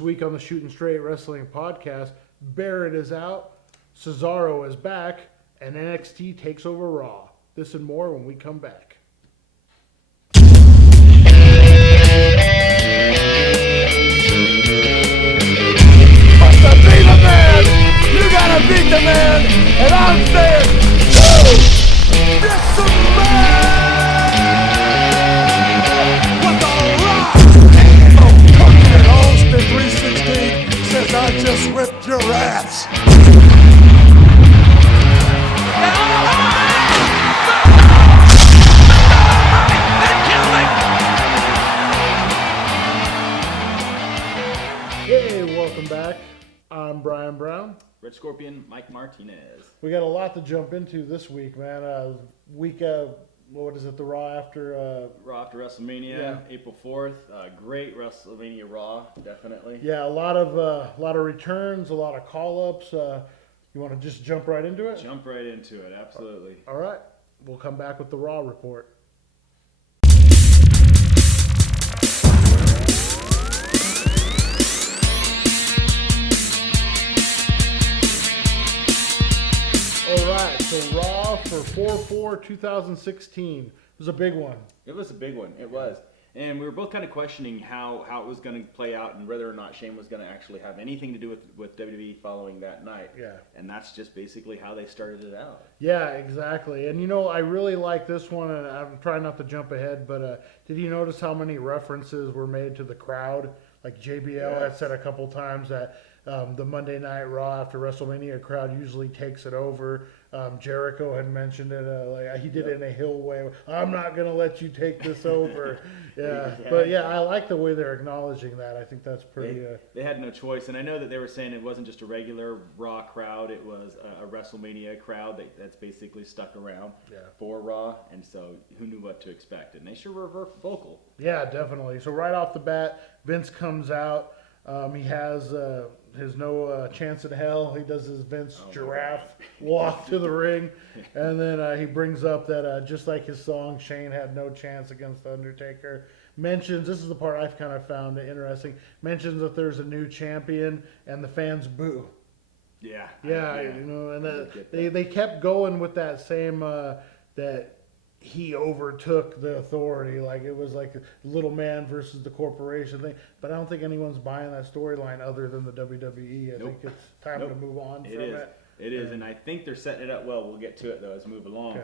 week on the Shooting Straight Wrestling Podcast, Barrett is out, Cesaro is back, and NXT takes over Raw. This and more when we come back. But to be the man, you gotta beat the man, and I'm saying, woo! It's the man! What the rock! Oh, Pumpkin Austin 316 says I just whipped your ass. Hey, welcome back. I'm Brian Brown. Red Scorpion, Mike Martinez. We got a lot to jump into this week, man. What is it, the Raw after... Raw after WrestleMania, Yeah. April 4th. Great WrestleMania Raw, definitely. Yeah, a lot of returns, a lot of call-ups. You want to just jump right into it? Jump right into it, absolutely. All right. We'll come back with the Raw report. All right, so Raw for 4/4/2016. It was a big one. It was a big one, it was. And we were both kind of questioning how it was going to play out and whether or not Shane was going to actually have anything to do with WWE following that night. Yeah. And that's just basically how they started it out. Yeah, exactly. And, you know, I really like this one, and I'm trying not to jump ahead, but did you notice how many references were made to the crowd? Like JBL had said a couple times that the Monday Night Raw after WrestleMania crowd usually takes it over. Jericho had mentioned it. He did it in a Hill way. I'm not going to let you take this over. Yeah. But, yeah, I like the way they're acknowledging that. I think that's pretty... They had no choice. And I know that they were saying it wasn't just a regular Raw crowd. It was a WrestleMania crowd that's basically stuck around for Raw. And so who knew what to expect? And they sure were vocal. Yeah, definitely. So right off the bat, Vince comes out. He has no chance in hell. He does his Vince giraffe walk to the ring. And then he brings up that just like his song, Shane had no chance against The Undertaker. Mentions, this is the part I've kind of found interesting, mentions that there's a new champion and the fans boo. Yeah. Yeah, you know, and they kept going with that same, that he overtook the authority, like it was like a little man versus the corporation thing. But I don't think anyone's buying that storyline other than the WWE. I think it's time to move on from it. It is, and I think they're setting it up well. We'll get to it though as we move along.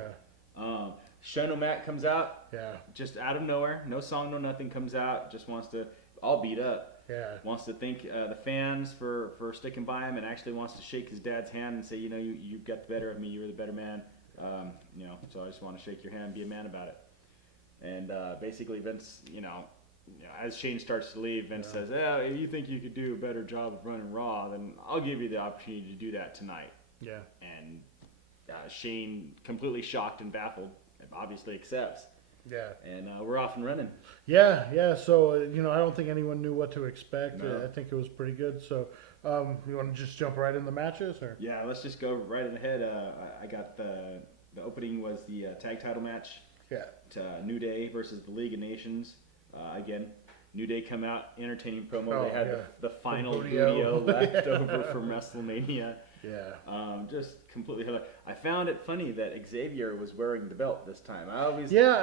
Sean O'Mac comes out, just out of nowhere, no song, no nothing, comes out, just wants to, all beat up. Yeah. Wants to thank the fans for sticking by him, and actually wants to shake his dad's hand and say, you know, you got the better of me, you were the better man. So I just want to shake your hand, be a man about it. And basically Vince, as Shane starts to leave, Vince says, if you think you could do a better job of running Raw, then I'll give you the opportunity to do that tonight. Yeah. And Shane, completely shocked and baffled, obviously accepts. Yeah. And we're off and running. Yeah. So, I don't think anyone knew what to expect. No. I think it was pretty good. So, you want to just jump right in the matches? Or? Yeah, let's just go right ahead. I got the opening was the tag title match. Yeah. New Day versus the League of Nations. Again, New Day come out, entertaining promo. They had the final video left over from WrestleMania. Yeah. Just completely hilarious. I found it funny that Xavier was wearing the belt this time. I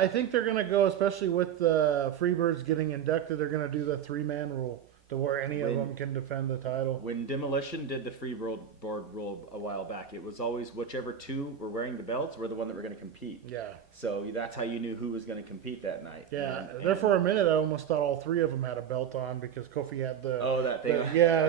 think they're going to go, especially with the Freebirds getting inducted, they're going to do the 3-man rule to where any of them can defend the title. When Demolition did the Freeboard rule a while back, it was always whichever two were wearing the belts were the one that were going to compete. Yeah. So that's how you knew who was going to compete that night. Yeah. There for a minute, I almost thought all 3 of them had a belt on because Kofi had that thing.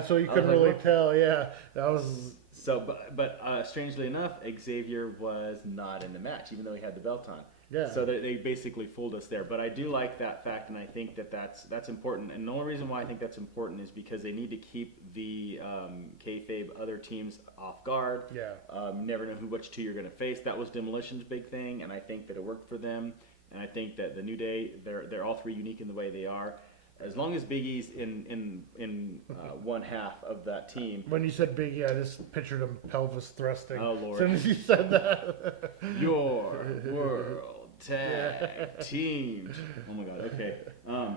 So you couldn't really tell. Yeah. That was... So, but strangely enough, Xavier was not in the match, even though he had the belt on. Yeah. So they basically fooled us there. But I do like that fact, and I think that's important. And the only reason why I think that's important is because they need to keep the kayfabe other teams off guard. Yeah. You never know which two you're going to face. That was Demolition's big thing, and I think that it worked for them. And I think that the New Day, they're all 3 unique in the way they are. As long as Big E's in one half of that team. When you said Big E, I just pictured him pelvis thrusting. Oh, Lord. As soon as you said that. Your world tag teamed. Oh my god. Okay.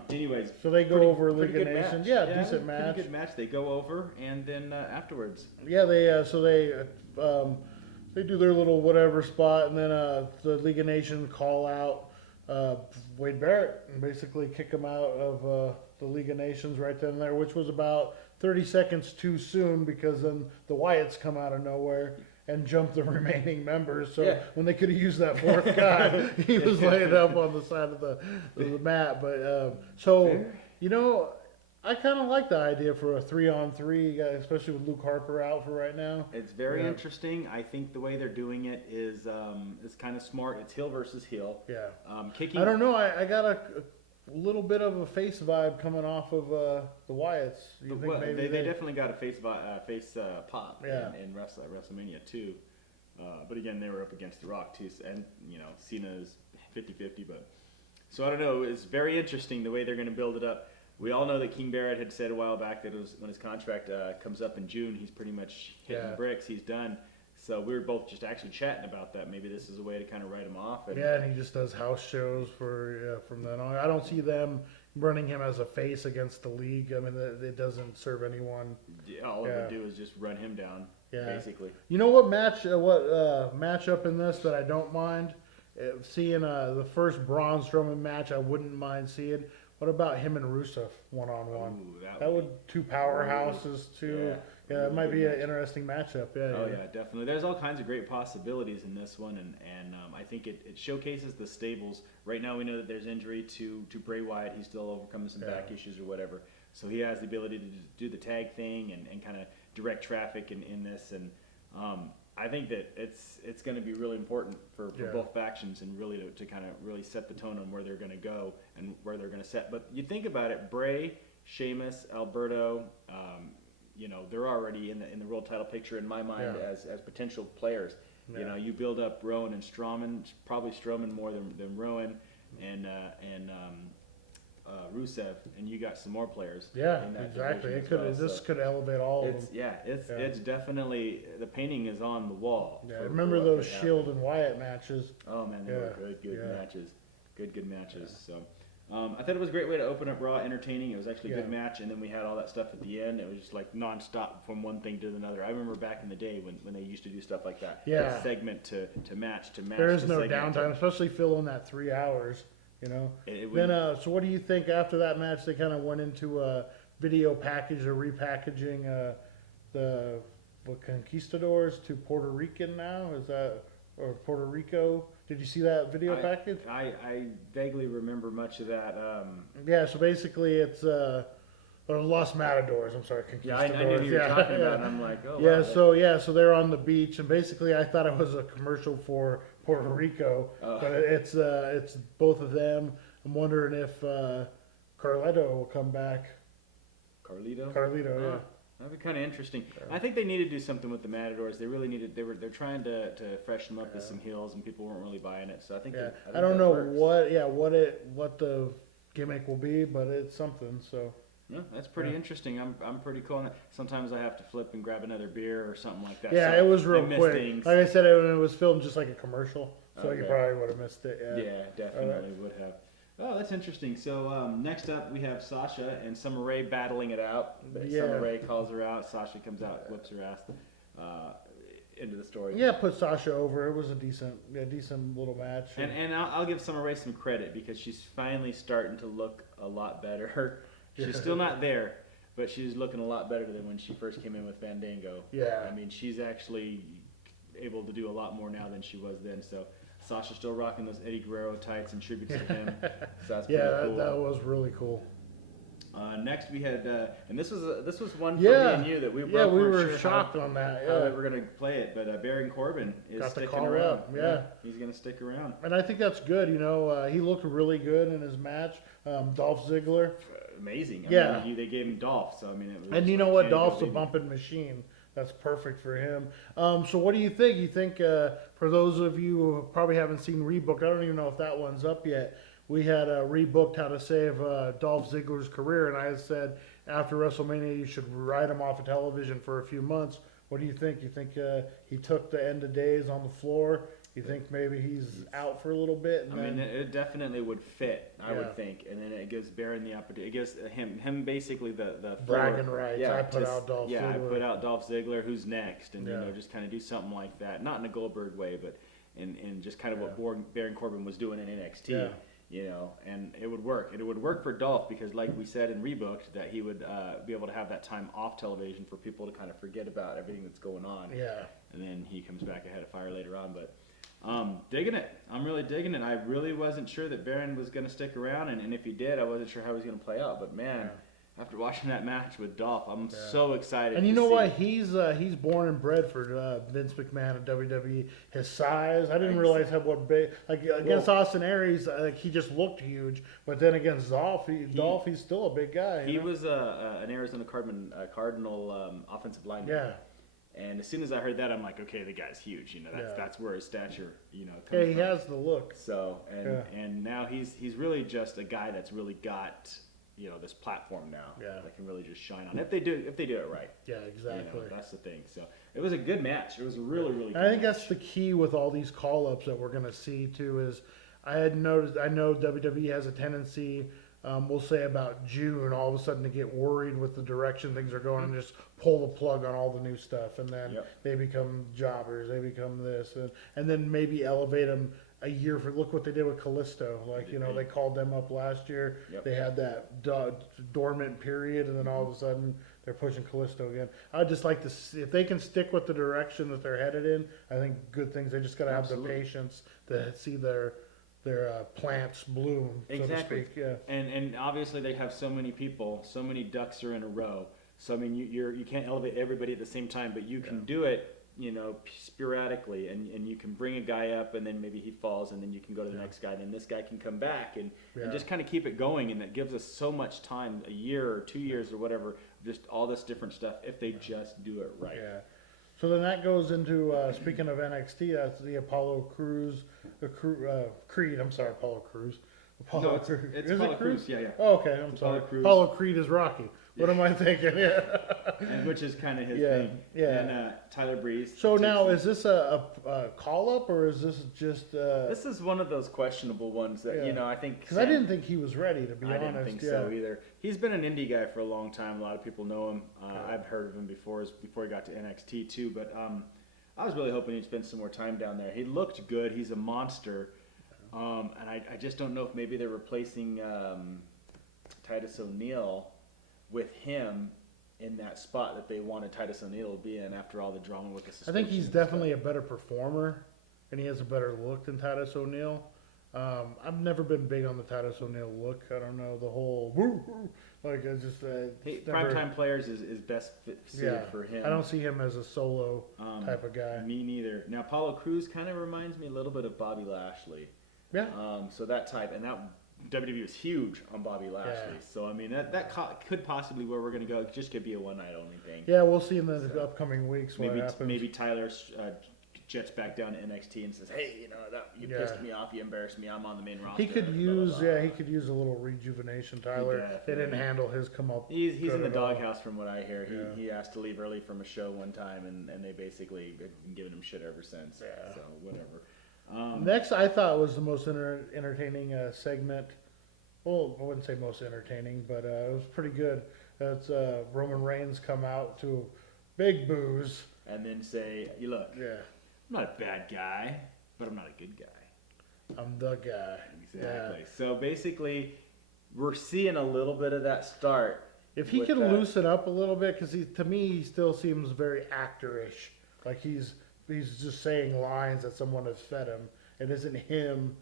Anyways, So they go over League of good Nations. match. Yeah, decent match. Pretty good match. They go over, and then afterwards. Yeah, they do their little whatever spot, and then the League of Nations call out Wade Barrett and basically kick him out of the League of Nations right then and there, which was about 30 seconds too soon because then the Wyatts come out of nowhere and jump the remaining members. So when they could have used that fourth guy, he was laying up on the side of the mat. But you know, I kind of like the idea for a 3-on-3, especially with Luke Harper out for right now. It's very interesting. I think the way they're doing it is kind of smart. It's heel versus heel. Yeah. Kicking. I don't know. I got a little bit of a face vibe coming off of the Wyatts. You think maybe they definitely got a face pop Yeah. in WrestleMania too. But again, they were up against The Rock too, and you know Cena's 50-50. But so I don't know. It's very interesting the way they're going to build it up. We all know that King Barrett had said a while back that when his contract comes up in June, he's pretty much hitting the bricks. He's done. So we were both just actually chatting about that. Maybe this is a way to kind of write him off. And and he just does house shows from then on. I don't see them running him as a face against the league. I mean, it doesn't serve anyone. Yeah, all it would do is just run him down, basically. You know what matchup in this that I don't mind? Seeing the first Braun Strowman match, I wouldn't mind seeing. What about him and Rusev one-on-one? That would two powerhouses too. Yeah, that might be an interesting matchup. Yeah. Definitely. There's all kinds of great possibilities in this one, and I think it showcases the stables. Right now, we know that there's injury to Bray Wyatt. He's still overcoming some back issues or whatever, so he has the ability to do the tag thing and kind of direct traffic in this. And I think that it's going to be really important for both factions and really to kind of really set the tone on where they're going to go and where they're going to set. But you think about it, Bray, Sheamus, Alberto. You know, they're already in the world title picture in my mind as potential players. You know, you build up Rowan and Strowman, probably Strowman more than Rowan, and Rusev, and you got some more players. Yeah, in that exactly. This could elevate all of them. It's definitely the painting is on the wall. Yeah, remember those Shield and Wyatt matches? Oh man, they were good matches. Good matches. So. I thought it was a great way to open up Raw, entertaining. It was actually a good match, and then we had all that stuff at the end. It was just like nonstop from one thing to another. I remember back in the day when they used to do stuff like that. Yeah. Segment to match to match. There is no downtime, especially filling that 3 hours. You know. So what do you think after that match? They kind of went into a video package or repackaging the Conquistadors to Puerto Rican now. Is that or Puerto Rico? Did you see that video package? I vaguely remember much of that. So basically it's Los Matadors. I'm sorry, Conquistadors. I knew who you were talking about, and I'm like, oh. So they're on the beach, and basically I thought it was a commercial for Puerto Rico, but it's both of them. I'm wondering if Carlito will come back. Carlito, yeah. That'd be kind of interesting. I think they need to do something with the Matadors. They really needed. They're trying to freshen them up with some heels, and people weren't really buying it. So I think. I don't know what the gimmick will be, but it's something. So. Yeah, that's pretty interesting. I'm pretty cool on it. Sometimes I have to flip and grab another beer or something like that. Yeah, so it was real quick. Things. Like I said, it was filmed just like a commercial, so you probably would have missed it. Yeah, definitely would have. Oh, that's interesting. So next up, we have Sasha and Summer Rae battling it out. Summer Rae calls her out. Sasha comes out, whips her ass into the story. Yeah, put Sasha over. It was a decent little match. And I'll give Summer Rae some credit because she's finally starting to look a lot better. She's still not there, but she's looking a lot better than when she first came in with Fandango. Yeah. I mean, she's actually able to do a lot more now than she was then. So. Sasha's still rocking those Eddie Guerrero tights and tributes to him. So that's pretty cool. that was really cool. Next we had, and this was one for me and you that we were shocked on that. How they were going to play it, but Baron Corbin is sticking around. He's going to stick around, and I think that's good. You know, he looked really good in his match. Dolph Ziggler, amazing. I mean, they gave him Dolph, so I mean, it was. And you know what? Dolph's a bumping machine. That's perfect for him. So what do you think? You think, for those of you who probably haven't seen Rebooked, I don't even know if that one's up yet. We had Rebooked How to Save Dolph Ziggler's Career, and I had said after WrestleMania you should write him off of television for a few months. What do you think? You think he took the end of days on the floor? You think maybe he's out for a little bit? And I mean, then, it definitely would fit, I Yeah. would think, and then it gives Baron the opportunity. It gives him basically the bragging floor. rights. Yeah, I put out Dolph yeah, I Ziggler. put out Dolph Ziggler. Who's next? And Yeah. just kind of do something like that, not in a Goldberg way, but in just kind of Yeah. what Baron Corbin was doing in NXT. Yeah. And it would work. It would work for Dolph because, like we said in Rebooked, that he would be able to have that time off television for people to kind of forget about everything that's going on. Yeah. And then he comes back ahead of fire later on. But digging it. I'm really digging it. I really wasn't sure that Baron was going to stick around, and if he did, I wasn't sure how he was going to play out. But man, after watching that match with Dolph, I'm so excited. And you know what? He's born and bred for Vince McMahon at WWE. His size, I didn't realize how what big. Like against Austin Aries, he just looked huge. But then against Dolph, he's still a big guy. He was an Arizona Cardinal offensive lineman. Yeah. And as soon as I heard that, I'm like, okay, the guy's huge. That's where his stature, comes Yeah, he from. has the look. So and now he's really just a guy that's really got this platform now that can really just shine on if they do it right. Yeah, exactly. That's the thing. So it was a good match. It was a really good I think match. that's the key with all these call ups that we're gonna see too. Is I know WWE has a tendency. We'll say about June, all of a sudden to get worried with the direction things are going and just pull the plug on all the new stuff, and then they become jobbers, they become this, and then maybe elevate them a year for. Look what they did with Callisto. Like they called them up last year. They had that dormant period, and then all of a sudden they're pushing Callisto again. I'd just like to see if they can stick with the direction that they're headed in. I think good things. They just got to have the patience to see their plants bloom, so to speak. Yeah. And obviously they have so many people, so many ducks are in a row. So I mean, you can't elevate everybody at the same time, but you can do it, sporadically, and you can bring a guy up, and then maybe he falls, and then you can go to the next guy, and then this guy can come back, and just kind of keep it going, and that gives us so much time, a year or 2 years or whatever, just all this different stuff if they just do it right. Yeah. So then that goes into speaking of NXT. That's the Apollo Creed. I'm sorry, Apollo Crews. No, it's Apollo Crews. Yeah. Oh, okay, I'm sorry. Crews. Apollo Creed is Rocky. What am I thinking? Yeah. And which is kind of his Yeah, thing. yeah. And Tyler Breeze. So now, is this a call up, or is this just? This is one of those questionable ones that I think. Because I didn't think he was ready, to be honest. I didn't think so either. He's been an indie guy for a long time. A lot of people know him. I've heard of him before he got to NXT too. But I was really hoping he'd spend some more time down there. He looked good. He's a monster. And I just don't know if maybe they're replacing Titus O'Neil with him in that spot that they wanted Titus O'Neil to be in after all the drama with the suspension. I think he's definitely a better performer, and he has a better look than Titus O'Neil. I've never been big on the Titus O'Neil look. I don't know, the whole like I just primetime players is best suited for him. I don't see him as a solo type of guy. Me neither. Now Apollo Crews kind of reminds me a little bit of Bobby Lashley. Yeah. So that type, and that WWE was huge on Bobby Lashley. Yeah. So I mean that could possibly where we're going to go. It just could be a one night only thing. Yeah, we'll see in the upcoming weeks what happens. Maybe Tyler jets back down to NXT and says, "Hey, you pissed me off, you embarrassed me. I'm on the main roster." He could use he could use a little rejuvenation. Tyler, they didn't handle his come up. He's in the doghouse from what I hear. He asked to leave early from a show one time, and they basically have been giving him shit ever since. Yeah. So whatever. Next, I thought was the most entertaining segment. Well, I wouldn't say most entertaining, but it was pretty good. That's Roman Reigns come out to big boos. And then say, look, I'm not a bad guy, but I'm not a good guy. I'm the guy. Exactly. Yeah. So basically, we're seeing a little bit of that start. If he can loosen up a little bit, because to me, he still seems very actor-ish. Like he's just saying lines that someone has fed him. It isn't him,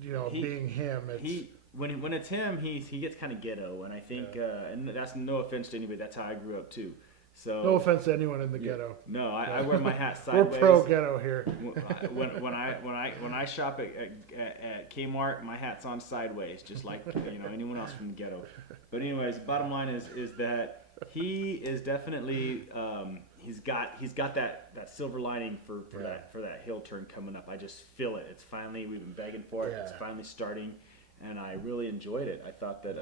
being him. It's, when it's him, he gets kind of ghetto, and I think, and that's no offense to anybody. That's how I grew up too. So no offense to anyone in the ghetto. No, I wear my hat sideways. We're pro ghetto here. When I shop at Kmart, my hat's on sideways, just like anyone else from the ghetto. But anyways, bottom line is that he is definitely he's got that silver lining for that heel turn coming up. I just feel it. It's finally, we've been begging for it. It's finally starting, and I really enjoyed it. I thought that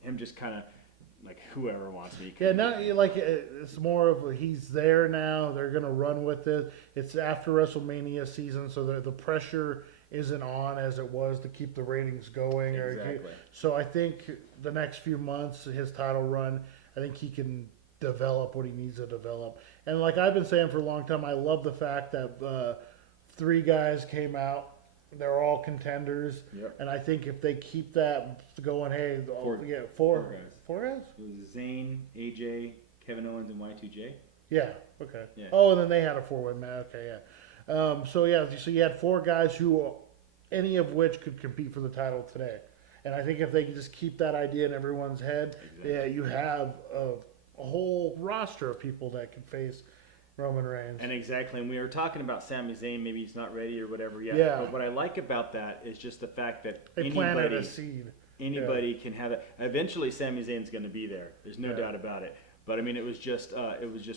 him just kind of like whoever wants me. Yeah, now like it's more of he's there now. They're gonna run with it. It's after WrestleMania season, so the pressure isn't on as it was to keep the ratings going. Exactly. So I think the next few months, his title run, I think he can develop what he needs to develop. And like I've been saying for a long time, I love the fact that 3 guys came out. They're all contenders, Yep. and I think if they keep that going, hey, Four guys. 4 guys. It was Zayn, AJ, Kevin Owens, and Y2J. Yeah. Okay. Yeah. Oh, and then they had a 4-way match. Okay. Yeah. So you had 4 guys who, any of which could compete for the title today, and I think if they can just keep that idea in everyone's head, yeah, you have a whole roster of people that can face Roman Reigns. And exactly, and we were talking about Sami Zayn. Maybe he's not ready or whatever yet. Yeah. But what I like about that is just the fact that They planted a seed. Anybody can have it. Eventually, Sami Zayn's going to be there. There's no doubt about it. But I mean, it was just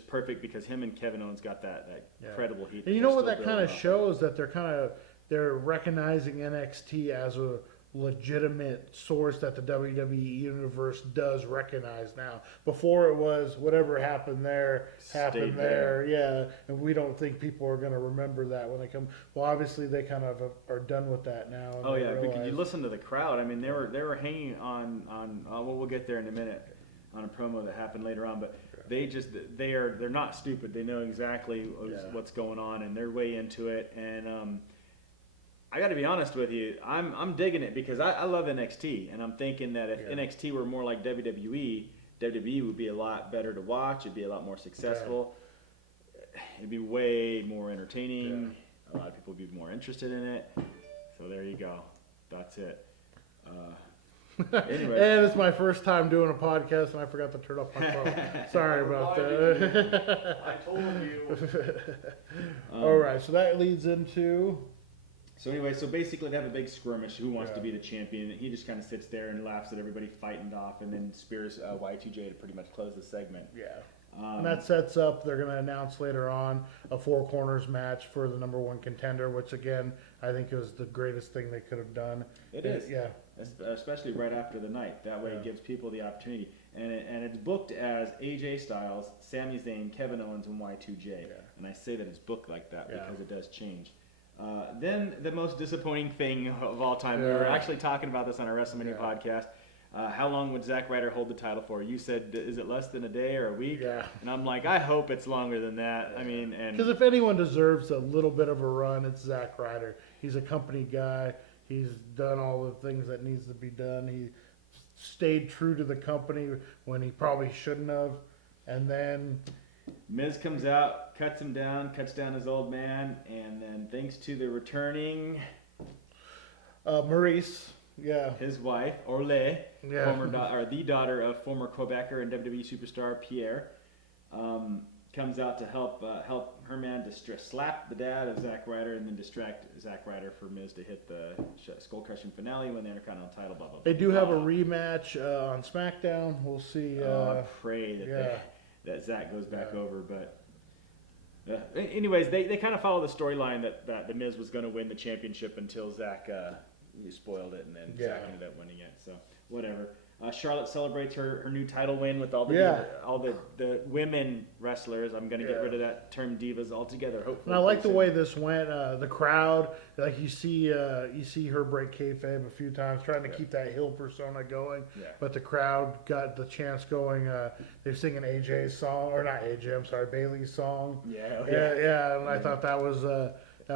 perfect because him and Kevin Owens got that incredible heat. And you know what that kind of shows, that they're recognizing NXT as a legitimate source that the WWE universe does recognize now. Before it was whatever happened there happened there. Yeah, and we don't think people are going to remember that when they come. Well, obviously they kind of are done with that now. Oh yeah, because you listen to the crowd. I mean, they were hanging on. Well, we'll get there in a minute on a promo that happened later on, but they're not stupid. They know exactly what's going on, and they're way into it. And I got to be honest with you, I'm digging it because I love NXT, and I'm thinking that if NXT were more like WWE, WWE would be a lot better to watch. It'd be a lot more successful. It'd be way more entertaining. A lot of people would be more interested in it. So there you go. That's it. Anyway. And it's my first time doing a podcast, and I forgot to turn off my phone. Sorry about that. I told you. All right, so that leads into. So anyway, so basically they have a big skirmish. Who wants to be the champion? He just kind of sits there and laughs at everybody fighting off, and then spears Y2J to pretty much close the segment. Yeah. And that sets up, they're going to announce later on a 4 corners match for the #1 contender, which again, I think was the greatest thing they could have done. It is. Yeah. Especially right after the night. That way it gives people the opportunity. And it's booked as AJ Styles, Sami Zayn, Kevin Owens, and Y2J. Yeah. And I say that it's booked like that because it does change. Then the most disappointing thing of all time, we were actually talking about this on our WrestleMania podcast. How long would Zack Ryder hold the title for? You said, is it less than a day or a week? Yeah. And I'm like, I hope it's longer than that. I mean, because if anyone deserves a little bit of a run, it's Zack Ryder. He's a company guy. He's done all the things that needs to be done. He stayed true to the company when he probably shouldn't have. And then Miz comes out, cuts him down, cuts down his old man, and then thanks to the returning Maurice, his wife, Orle, the daughter of former Quebecer and WWE superstar Pierre, comes out to help her man slap the dad of Zack Ryder and then distract Zack Ryder for Miz to hit the skull crushing finale when the Intercontinental title. Blah, blah, blah, they do have a rematch on SmackDown. We'll see. I pray that Zack goes back over, but anyways, they kind of follow the storyline that the Miz was going to win the championship until Zack you spoiled it, and then Zack ended up winning it. So whatever. Charlotte celebrates her new title win with all the women wrestlers. I'm going to get rid of that term divas altogether. Hopefully, and I like the way this went. The crowd, like you see her break kayfabe a few times, trying to keep that heel persona going. Yeah. But the crowd got the chance going. They're singing AJ's song, or not AJ. I'm sorry, Bailey's song. Yeah. And I thought that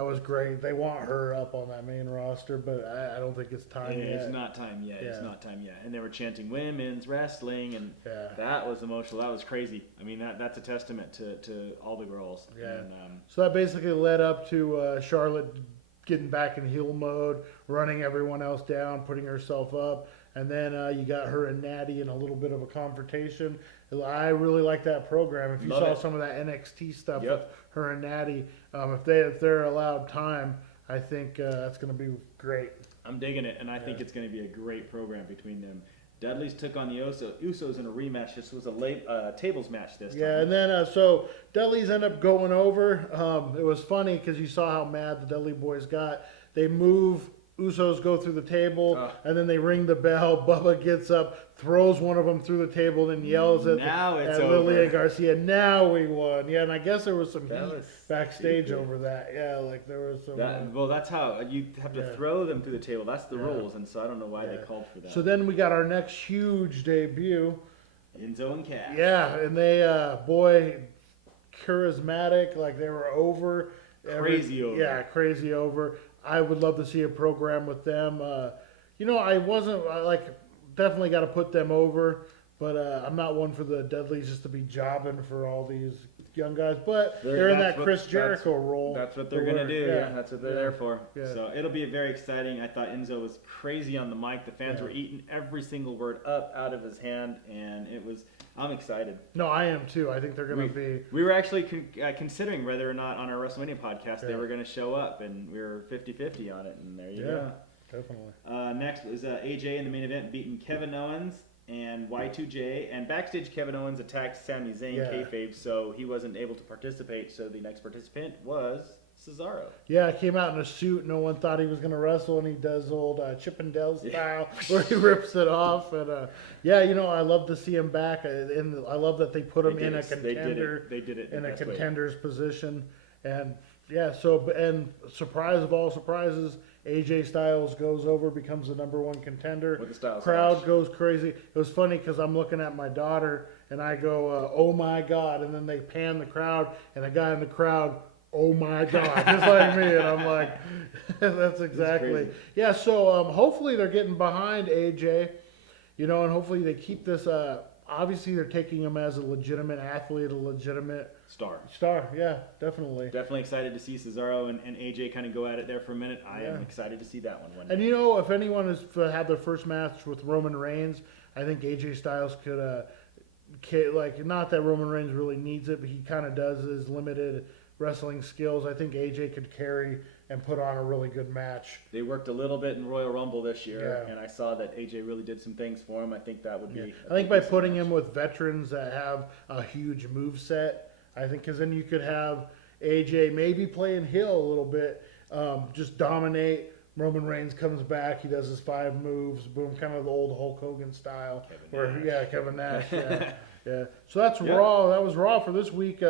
was great. They want her up on that main roster, but I don't think it's time yet. It's not time yet. It's not time yet. And they were chanting women's wrestling, and that was emotional. That was crazy. I mean, that's a testament to all the girls. Yeah. And, so that basically led up to Charlotte getting back in heel mode, running everyone else down, putting herself up. And then you got her and Natty in a little bit of a confrontation. I really like that program. If you saw some of that NXT stuff with her and Natty, if they're allowed time, I think that's going to be great. I'm digging it, and I think it's going to be a great program between them. Dudley's took on the Usos in a rematch. This was a tables match this time. Yeah, and then so Dudley's end up going over. It was funny because you saw how mad the Dudley boys got. They move Usos go through the table, and then they ring the bell. Bubba gets up, throws one of them through the table, and yells at Lillian Garcia. Now we won. Yeah, and I guess there was some heat backstage over that. Yeah, like there was some. Well, that's how you have to throw them through the table. That's the rules, and so I don't know why they called for that. So then we got our next huge debut. Enzo and Cass. Yeah, and they, charismatic, like they were over. Crazy over. Yeah, crazy over. I would love to see a program with them. Definitely got to put them over, but I'm not one for the Dudleys just to be jobbing for all these young guys. But they're in that Chris Jericho role. That's what they're going to do. Yeah, that's what they're there for. Yeah. So it'll be very exciting. I thought Enzo was crazy on the mic. The fans were eating every single word up out of his hand, and I'm excited. No, I am too. I think they're going to be. We were actually considering whether or not on our WrestleMania podcast they were going to show up, and we were 50-50 on it, and there you go. Definitely. Next was AJ in the main event beating Kevin Owens and Y2J. And backstage, Kevin Owens attacked Sami Zayn kayfabe, so he wasn't able to participate. So the next participant was Cesaro. Yeah, came out in a suit. No one thought he was going to wrestle, and he does old Chippendale style where he rips it off. And I love to see him back. And I love that they put him in a contender. They did it in a contender's position. And and surprise of all surprises, AJ Styles goes over, becomes the #1 contender. With the Styles crowd match. goes crazy. It was funny because I'm looking at my daughter and I go, "Oh my God!" And then they pan the crowd, and a guy in the crowd, "Oh my God!" just like me, and I'm like, "That's exactly." Yeah. So hopefully they're getting behind AJ, and hopefully they keep this. Obviously, they're taking him as a legitimate athlete, a legitimate star. Yeah, definitely. Definitely excited to see Cesaro and AJ kind of go at it there for a minute. I am excited to see that one. And if anyone has had their first match with Roman Reigns, I think AJ Styles could, not that Roman Reigns really needs it, but he kind of does his limited wrestling skills. I think AJ could carry and put on a really good match. They worked a little bit in Royal Rumble this year, and I saw that AJ really did some things for him. I think that would be. I think by putting him with veterans that have a huge move set, I think, because then you could have AJ maybe playing heel a little bit, just dominate. Roman Reigns comes back, he does his 5 moves, boom, kind of the old Hulk Hogan style. Kevin Nash, yeah. So that's Raw. That was Raw for this week.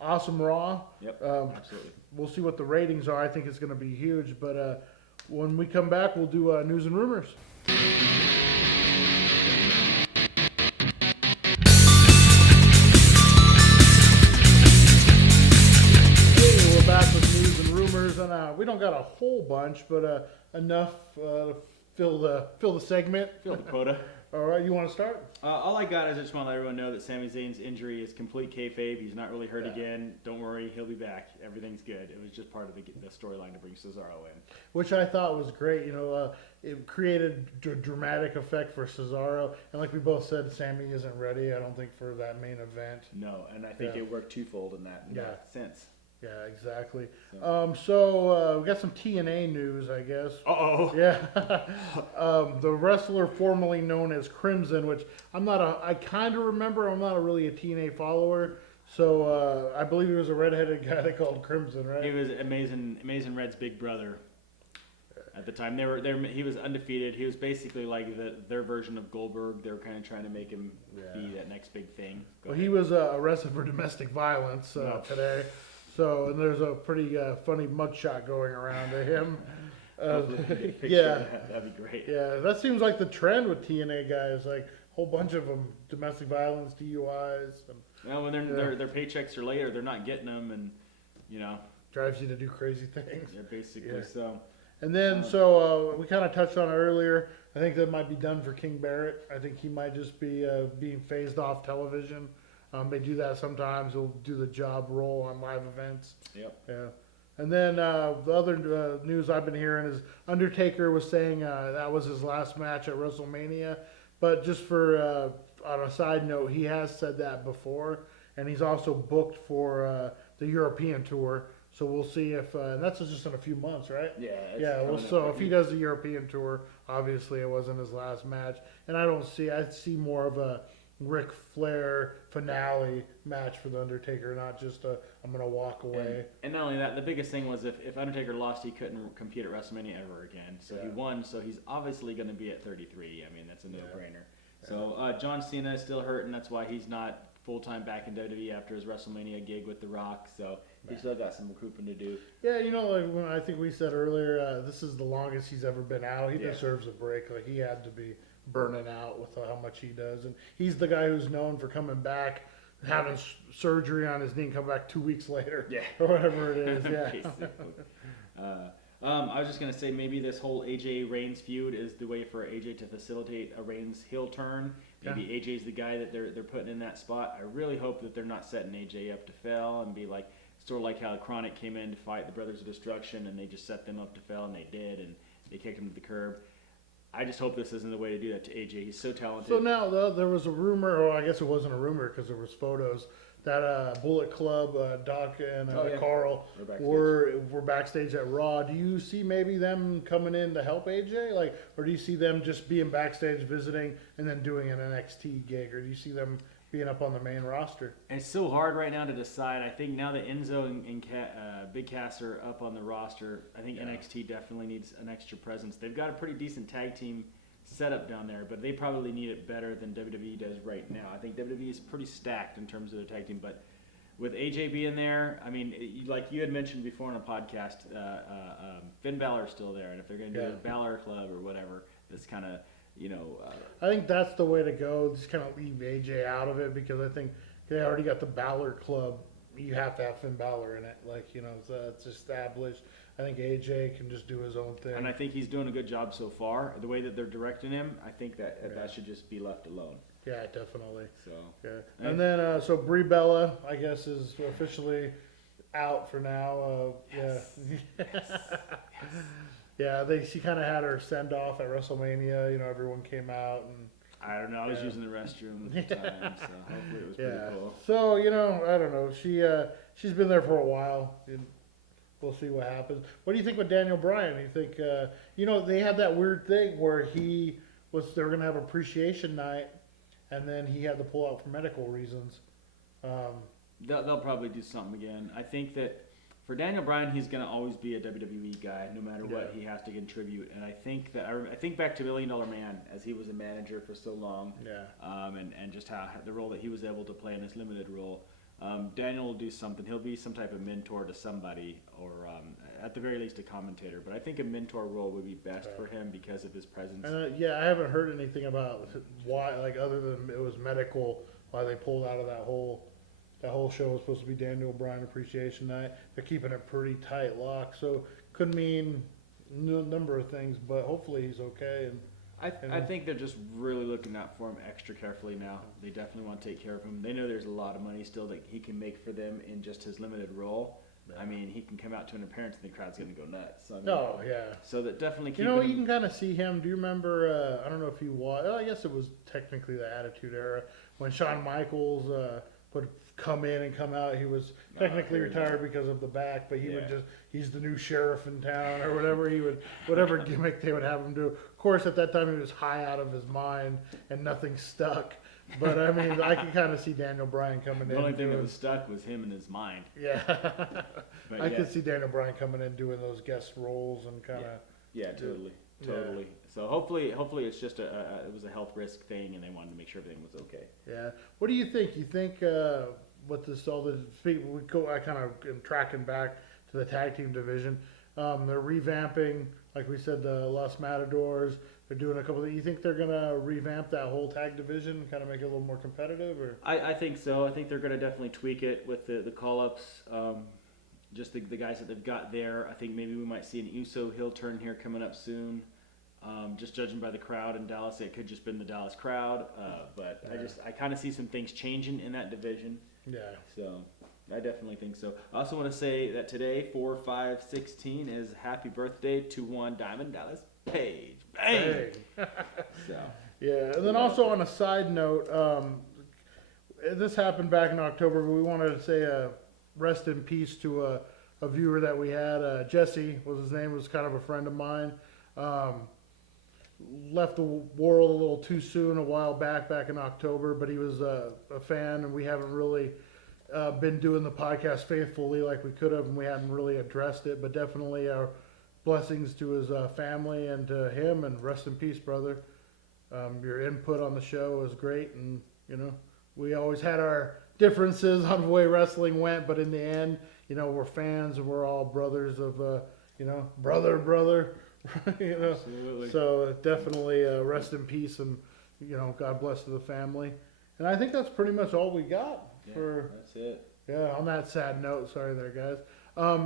Awesome Raw. Yep, absolutely. We'll see what the ratings are. I think it's going to be huge. But when we come back, we'll do news and rumors. Hey, we're back with news and rumors, and we don't got a whole bunch, but enough to fill the segment, fill the quota. All right, you want to start? All I got is I just want to let everyone know that Sami Zayn's injury is complete kayfabe. He's not really hurt again. Don't worry, he'll be back. Everything's good. It was just part of the storyline to bring Cesaro in. Which I thought was great. It created a dramatic effect for Cesaro. And like we both said, Sami isn't ready, I don't think, for that main event. No, and I think it worked twofold in that sense. Yeah, exactly. So we got some TNA news, I guess. Uh-oh. Yeah. The wrestler formerly known as Crimson, which I kind of remember, I'm not really a TNA follower. So I believe he was a redheaded guy they called Crimson, right? He was Amazing Red's big brother. At the time, he was undefeated. He was basically like their version of Goldberg. They were kind of trying to make him be that next big thing. He was arrested for domestic violence today. So, and there's a pretty funny mugshot going around to him. That'd be great. Yeah, that seems like the trend with TNA guys. Like a whole bunch of them, domestic violence, DUIs. When their paychecks are later, they're not getting them, and drives you to do crazy things. Yeah, basically. So. And then, we kind of touched on it earlier. I think that might be done for King Barrett. I think he might just be being phased off television. They do that sometimes. They'll do the job role on live events. Yep. Yeah. And then the other news I've been hearing is Undertaker was saying that was his last match at WrestleMania. But just for on a side note, he has said that before, and he's also booked for the European tour. So we'll see if and that's just in a few months, right? Yeah. Well, so if he does the European tour, obviously it wasn't his last match, and I see more of a Ric Flair finale match for the Undertaker, not just a I'm gonna walk away. And not only that, the biggest thing was if Undertaker lost, he couldn't compete at WrestleMania ever again. So he won, so he's obviously going to be at 33. I mean, that's a no-brainer. So John Cena is still hurting. That's why he's not full-time back in WWE after his WrestleMania gig with The Rock. So he's still got some recouping to do. Yeah, like when I think we said earlier, this is the longest he's ever been out. He deserves a break. Like, he had to be burning out with how much he does. And he's the guy who's known for coming back, having surgery on his knee and come back 2 weeks later. Yeah. Or whatever it is. Yeah. I was just going to say maybe this whole AJ Reigns feud is the way for AJ to facilitate a Reigns heel turn. Maybe AJ's the guy that they're putting in that spot. I really hope that they're not setting AJ up to fail and be like, sort of like how Chronic came in to fight the Brothers of Destruction and they just set them up to fail, and they did, and they kicked him to the curb. I just hope this isn't the way to do that to AJ. He's so talented. So now there was a rumor, or I guess it wasn't a rumor because there was photos, that Bullet Club, Doc and Carl were backstage at Raw. Do you see maybe them coming in to help AJ? Like, or do you see them just being backstage visiting and then doing an NXT gig? Or do you see them being up on the main roster? It's so hard right now to decide. I think now that Enzo and Big Cass are up on the roster, I think NXT definitely needs an extra presence. They've got a pretty decent tag team setup down there, but they probably need it better than WWE does right now. I think WWE is pretty stacked in terms of their tag team, but with AJ being there, I mean, like you had mentioned before on a podcast, Finn Balor's still there, and if they're going to do a Balor Club or whatever, that's kind of, I think that's the way to go. Just kind of leave AJ out of it, because I think they already got the Balor Club. You have to have Finn Balor in it. Like, so it's established. I think AJ can just do his own thing. And I think he's doing a good job so far. The way that they're directing him, I think that should just be left alone. Yeah, definitely. So and then so Brie Bella, I guess, is officially out for now. Yes. She kind of had her send off at WrestleMania. Everyone came out and. I don't know. I was using the restroom at the time, so hopefully it was pretty cool. So I don't know. She's been there for a while. We'll see what happens. What do you think with Daniel Bryan? Do you think they had that weird thing where they were going to have appreciation night, and then he had to pull out for medical reasons. They'll probably do something again. I think that for Daniel Bryan, he's going to always be a WWE guy, no matter what he has to contribute. And I think that I think back to $1 Million Man, as he was a manager for so long, and just how the role that he was able to play in his limited role. Daniel will do something. He'll be some type of mentor to somebody, or at the very least a commentator. But I think a mentor role would be best for him because of his presence. I haven't heard anything about why, like, other than it was medical, why they pulled out of that whole show. Was supposed to be Daniel Bryan Appreciation Night. They're keeping it pretty tight lock, so could mean a number of things. But hopefully he's okay. And I think they're just really looking out for him extra carefully now. They definitely want to take care of him. They know there's a lot of money still that he can make for them in just his limited role. Yeah. I mean, he can come out to an appearance and the crowd's going to go nuts. So, So that definitely keep you can kind of see him. Do you remember, I don't know if you watched, I guess it was technically the Attitude Era, when Shawn Michaels would come in and come out. He was technically retired because of the back, but he would he's the new sheriff in town or whatever. Whatever gimmick they would have him do. Of course, at that time he was high out of his mind and nothing stuck. But I mean, I can kind of see Daniel Bryan coming in. The only thing that was stuck was him and his mind. Yeah. I could see Daniel Bryan coming in doing those guest roles and kind of. Yeah, totally. Yeah. So hopefully it's just it was a health risk thing, and they wanted to make sure everything was okay. Yeah. What do you think? You think what this all the I kind of am tracking back to the tag team division. They're revamping, like we said, the Los Matadors. They're doing a couple. You think they're gonna revamp that whole tag division, kind of make it a little more competitive, or? I think so. I think they're gonna definitely tweak it with the call ups. Just the guys that they've got there. I think maybe we might see an Uso heel turn here coming up soon. Just judging by the crowd in Dallas, it could just been the Dallas crowd. But I kind of see some things changing in that division. Yeah. So I definitely think so. I also want to say that today, 4/5/16, is happy birthday to one Diamond Dallas Page. Bang! So. Yeah, and then also on a side note, this happened back in October, but we wanted to say rest in peace to a viewer that we had. Jesse was his name, was kind of a friend of mine. left the world a little too soon a while back in October, but he was a fan, and we haven't really been doing the podcast faithfully like we could have, and we haven't really addressed it. But definitely our blessings to his family and to him, and rest in peace, brother. Your input on the show was great, and we always had our differences on the way wrestling went, but in the end, we're fans and we're all brothers of brother. Absolutely. So definitely rest in peace, and God bless to the family. And I think that's pretty much all we got for. That's it. Yeah, on that sad note, sorry there, guys.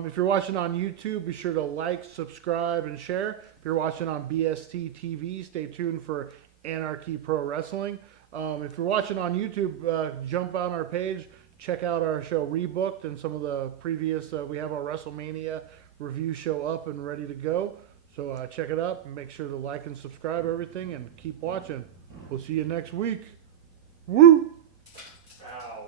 If you're watching on YouTube, be sure to like, subscribe, and share. If you're watching on BST TV, stay tuned for Anarchy Pro Wrestling. If you're watching on YouTube, jump on our page, check out our show Rebooked and some of the previous. We have our WrestleMania review show up and ready to go. So check it up and make sure to like and subscribe everything, and keep watching. We'll see you next week. Woo! Ow.